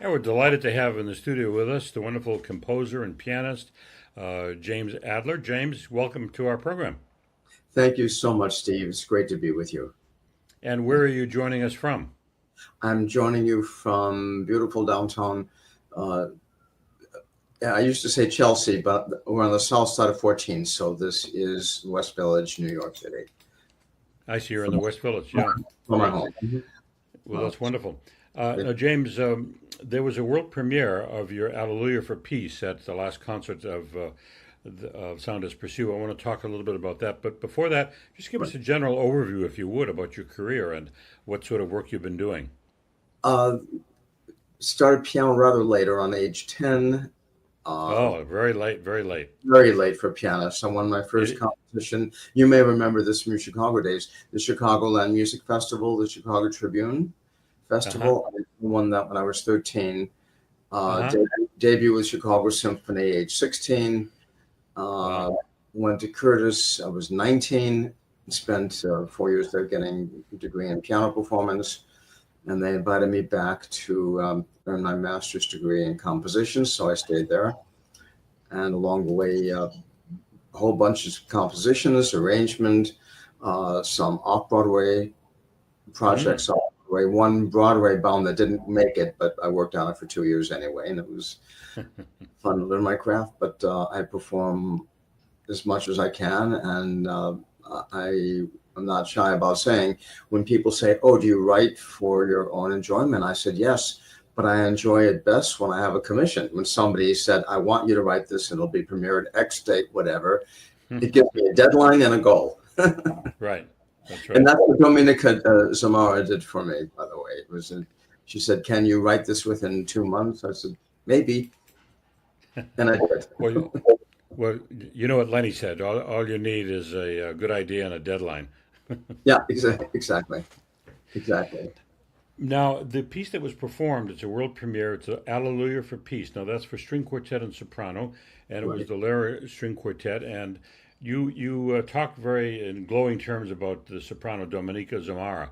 And we're delighted to have in the studio with us the wonderful composer and pianist, James Adler. James, welcome to our program. Thank you so much, Steve. It's great to be with you. And where are you joining us from? I'm joining you from beautiful downtown. Uh, I used to say Chelsea, but we're on the south side of 14, so this is West Village, New York City. I see you're in the From, West Village. Yeah, from my great. home. Well, Wow. that's wonderful. Now, James, there was a world premiere of your Alleluia for Peace at the last concert of Sound Espressivo. I want to talk a little bit about that. But before that, just give us a general overview, if you would, about your career and what sort of work you've been doing. Uh, Started piano rather later, on age 10. Uh, Oh, very late, very late. Very late for pianists. I won my first It, competition. You may remember this from your Chicago days. The Chicagoland Music Festival, the Chicago Tribune uh-huh, Festival. I won that when I was 13. uh-huh. Debut with Chicago Symphony, age 16. Uh, Wow. Went to Curtis. I was 19. Spent 4 years there getting a degree in piano performance. And they invited me back to earn my master's degree in composition. So I stayed there. And along the way, a whole bunch of compositions, arrangement, some off Broadway Mm. projects off Broadway, one Broadway bound that didn't make it, but I worked on it for 2 years anyway. And it was fun to learn my craft, but I perform as much as I can. And I am not shy about saying when people say, "Oh, do you write for your own enjoyment?" I said, "Yes, but I enjoy it best when I have a commission. When somebody said, 'I want you to write this and it'll be premiered X date, whatever,' it gives me a deadline and a goal." Right. That's And right. that's what Dominica Zamora did for me, by the way. She said, "Can you write this within 2 months?" I said, "Maybe." And I did. Well, well, you know what Lenny said. All you need is a good idea and a deadline. Yeah, exactly. Exactly. Now, the piece that was performed, it's a world premiere. It's Alleluia for Peace. Now, that's for string quartet and soprano, and it was Right. the Laureate string quartet. And you talked very in glowing terms about the soprano Dominica Zamara.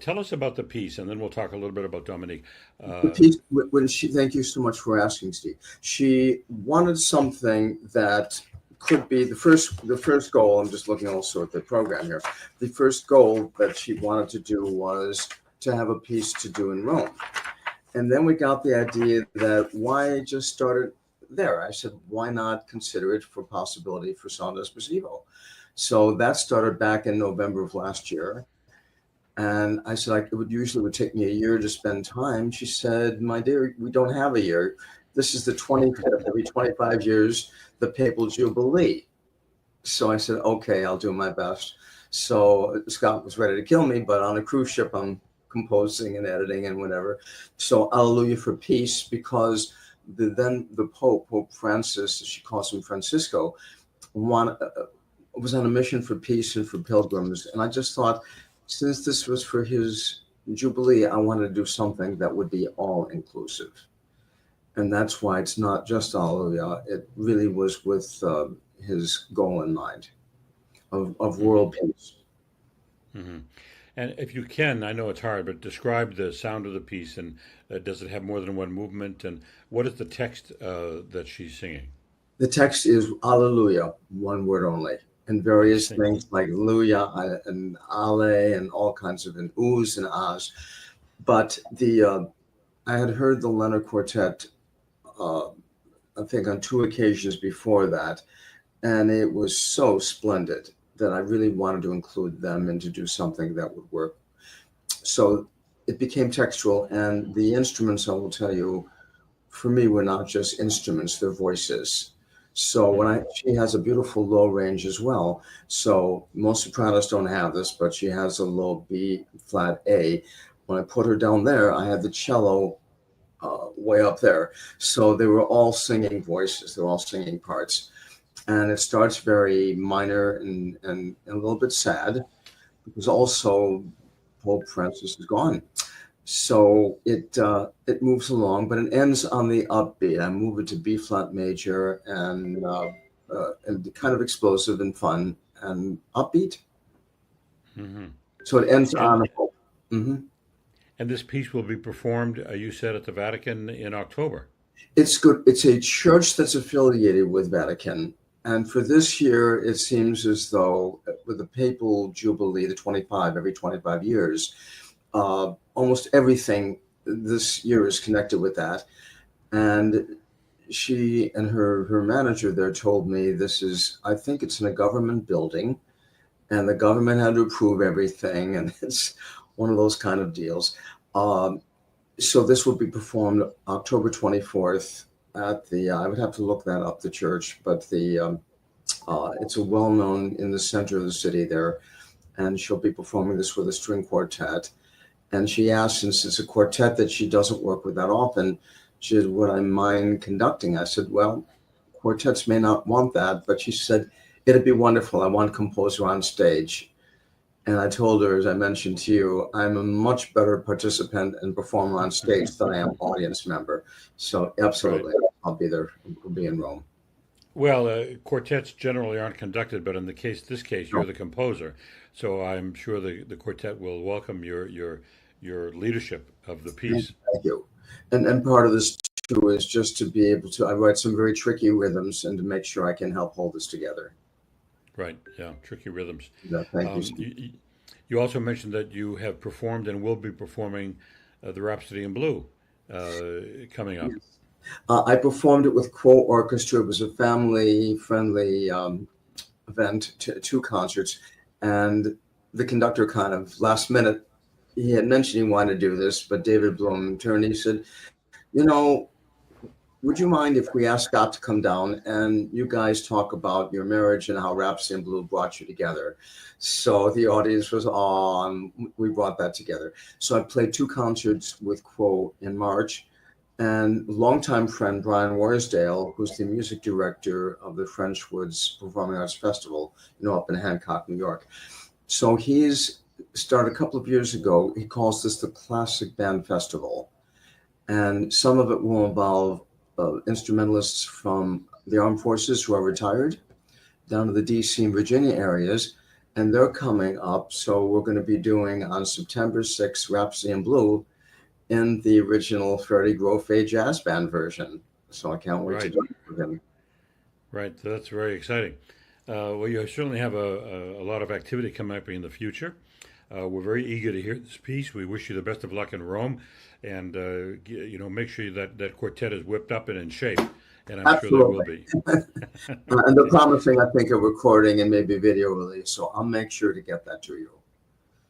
Tell us about the piece, and then we'll talk a little bit about Dominique. The Uh, piece, when she, thank you so much for asking, Steve. She wanted something that could be the first goal. I'm just looking also at the program here. The first goal that she wanted to do was to have a piece to do in Rome. And then we got the idea that why just start it there? I said, why not consider it for possibility for Sound Espressivo? So that started back in November of last year. And I said, it would usually would take me a year to spend time. She said, "My dear, we don't have a year. This is the 25th, every 25 years, the Papal Jubilee." So I said, "Okay, I'll do my best." So Scott was ready to kill me, but on a cruise ship, I'm composing and editing and whatever. So Alleluia for Peace, because then the Pope Francis, she calls him Francisco, want, was on a mission for peace and for pilgrims. And I just thought, since this was for his Jubilee, I wanted to do something that would be all inclusive. And that's why it's not just Alleluia. It really was with his goal in mind of mhm, world peace. mhm. And if you can, I know it's hard, but describe the sound of the piece and does it have more than one movement? And what is the text that she's singing? The text is Alleluia, one word only, and I various see. things like Luya and Ale and all kinds of and oohs and ahs. But the I had heard the Leonard Quartet, uh, I think, on two occasions before that, and it was so splendid that I really wanted to include them and to do something that would work. So it became textual, and the instruments, I will tell you, for me, were not just instruments; they're voices. So Hmm. she has a beautiful low range as well. So most sopranos don't have this, but she has a low B flat A. When I put her down there, I had the cello way up there. So they were all singing voices. They're all singing parts. And it starts very minor and a little bit sad because also Pope Francis is gone. So it moves along, but it ends on the upbeat. I move it to B flat major and kind of explosive and fun and upbeat. Hmm. So it ends And on hope. Hmm. And this piece will be performed, you said, at the Vatican in October. It's good. It's a church that's affiliated with Vatican. And for this year, it seems as though with the papal jubilee, the 25, every 25 years, almost everything this year is connected with that. And she and her manager there told me this is, I think it's in a government building, and the government had to approve everything. And it's one of those kind of deals. So this will be performed October 24th at the, I would have to look that up, the church, but it's a well-known in the center of the city there. And she'll be performing this with a string quartet. And she asked, since it's a quartet that she doesn't work with that often, she said, would I mind conducting? I said, well, quartets may not want that, but she said, it'd be wonderful. I want a composer on stage. And I told her, as I mentioned to you, I'm a much better participant and performer on stage than I am audience member. So absolutely, right. I'll be there. I'll be in Rome. Well, quartets generally aren't conducted, but in this case, you're the composer. So I'm sure the quartet will welcome your leadership of the piece. Thank you. And part of this too is just to be able to, I write some very tricky rhythms and to make sure I can help hold this together. Right. Yeah. Tricky rhythms. Yeah, thank you. You also mentioned that you have performed and will be performing the Rhapsody in Blue coming up. Yes. I performed it with Quo Orchestra. It was a family-friendly event, two concerts, and the conductor kind of last minute, he had mentioned he wanted to do this, but David Bloom turned, he said, you know, would you mind if we ask Scott to come down and you guys talk about your marriage and how Rhapsody in Blue brought you together? So the audience was on. We brought that together. So I played two concerts with Quo in March, and longtime friend Brian Warsdale, who's the music director of the French Woods Performing Arts Festival, up in Hancock, New York. So he's started a couple of years ago. He calls this the Classic Band Festival, and some of it will involve instrumentalists from the armed forces who are retired down to the DC and Virginia areas, and they're coming up. So we're going to be doing on September 6th, Rhapsody in Blue in the original Freddie Grove jazz band version. So I can't wait to do it with him. Right. That's very exciting. Well, you certainly have a lot of activity coming up in the future. We're very eager to hear this piece. We wish you the best of luck in Rome, and make sure that quartet is whipped up and in shape. And I'm Absolutely. sure they will be. And they're promising, I think, a recording and maybe video release. So I'll make sure to get that to you.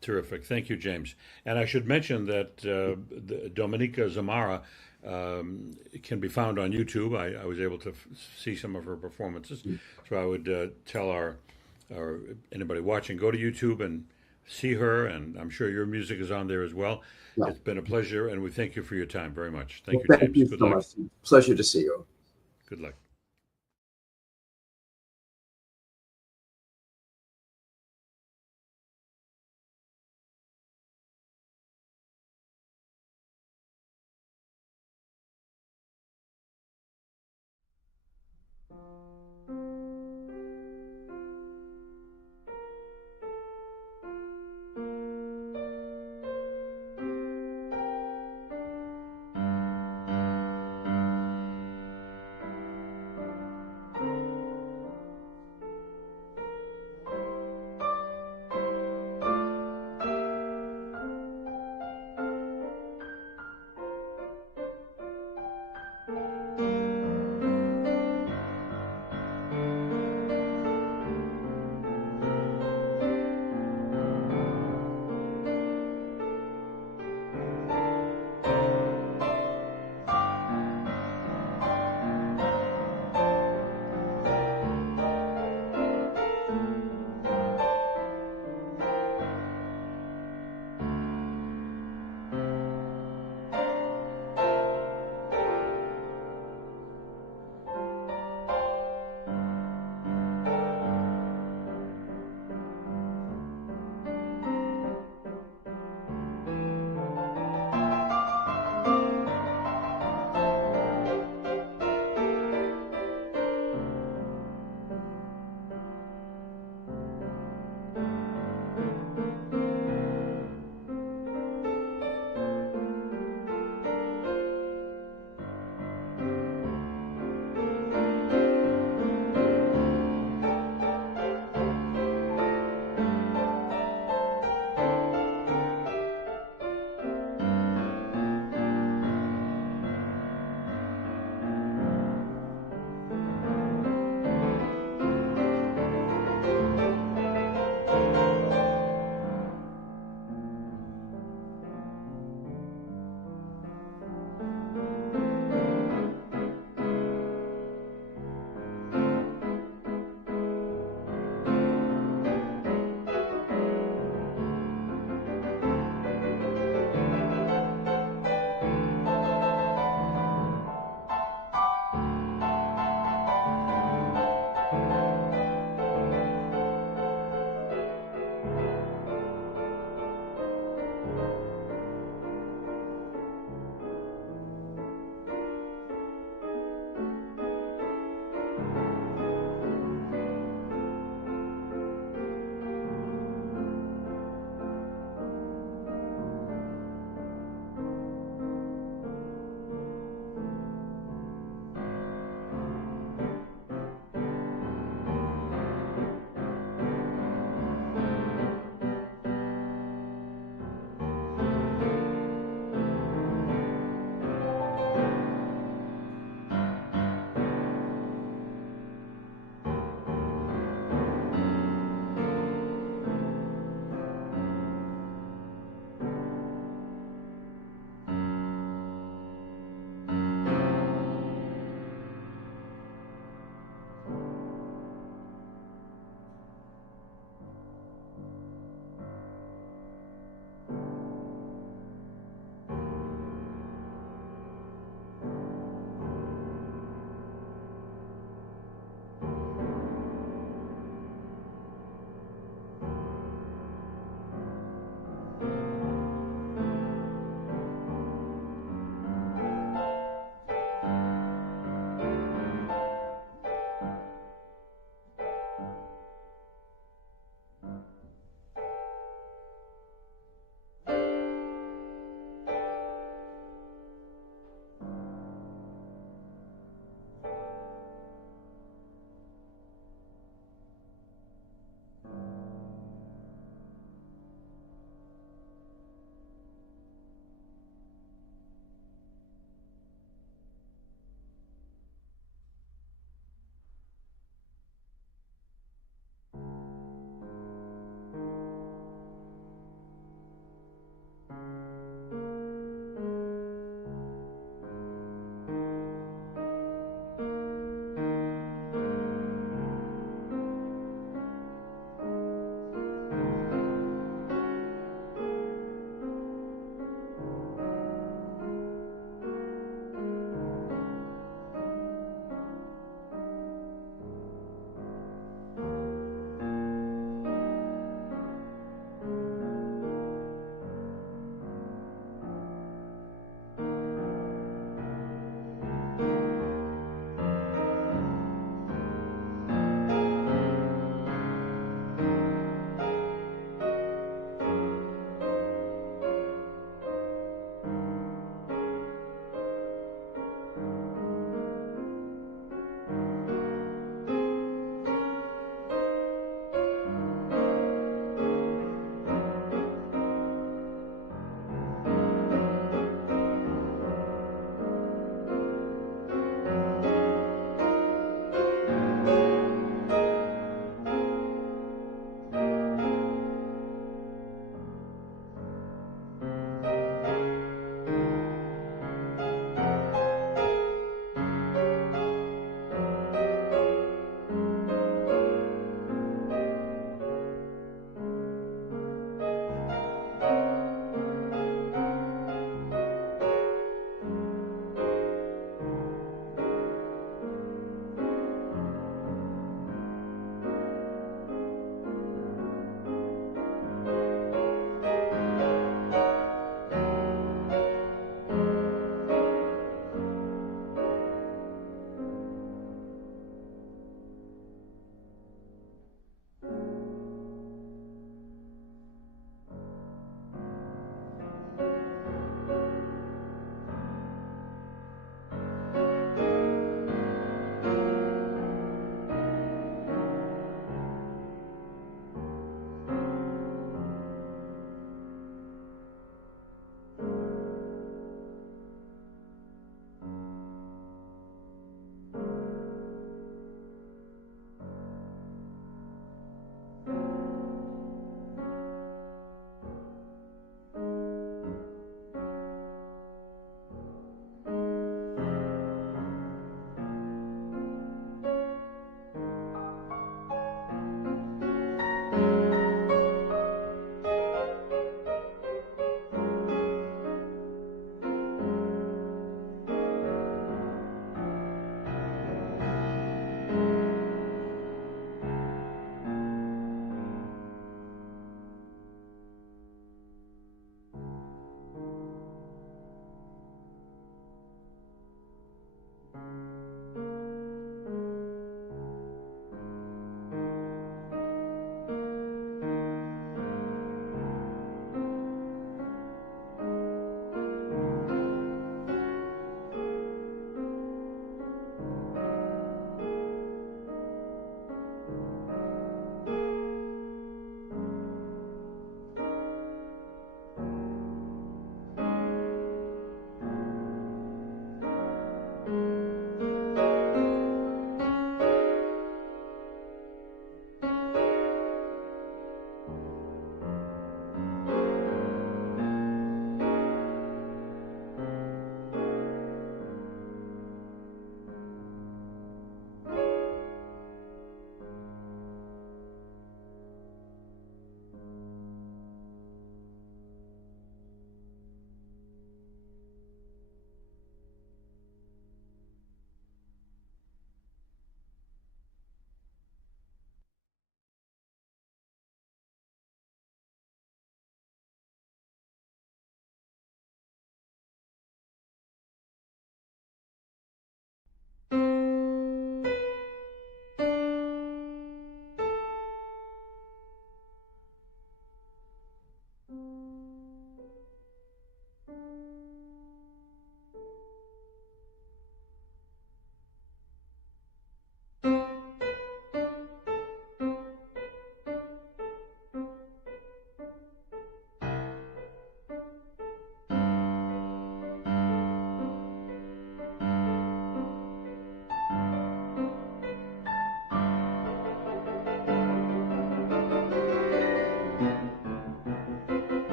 Terrific. Thank you, James. And I should mention that Domenica Zamara can be found on YouTube. I was able to see some of her performances. So I would tell our anybody watching, go to YouTube and see her, and I'm sure your music is on there as well. Yeah. It's been a pleasure, and we thank you for your time very much. Thank you, James. Thank you so much. Pleasure to see you. Good luck.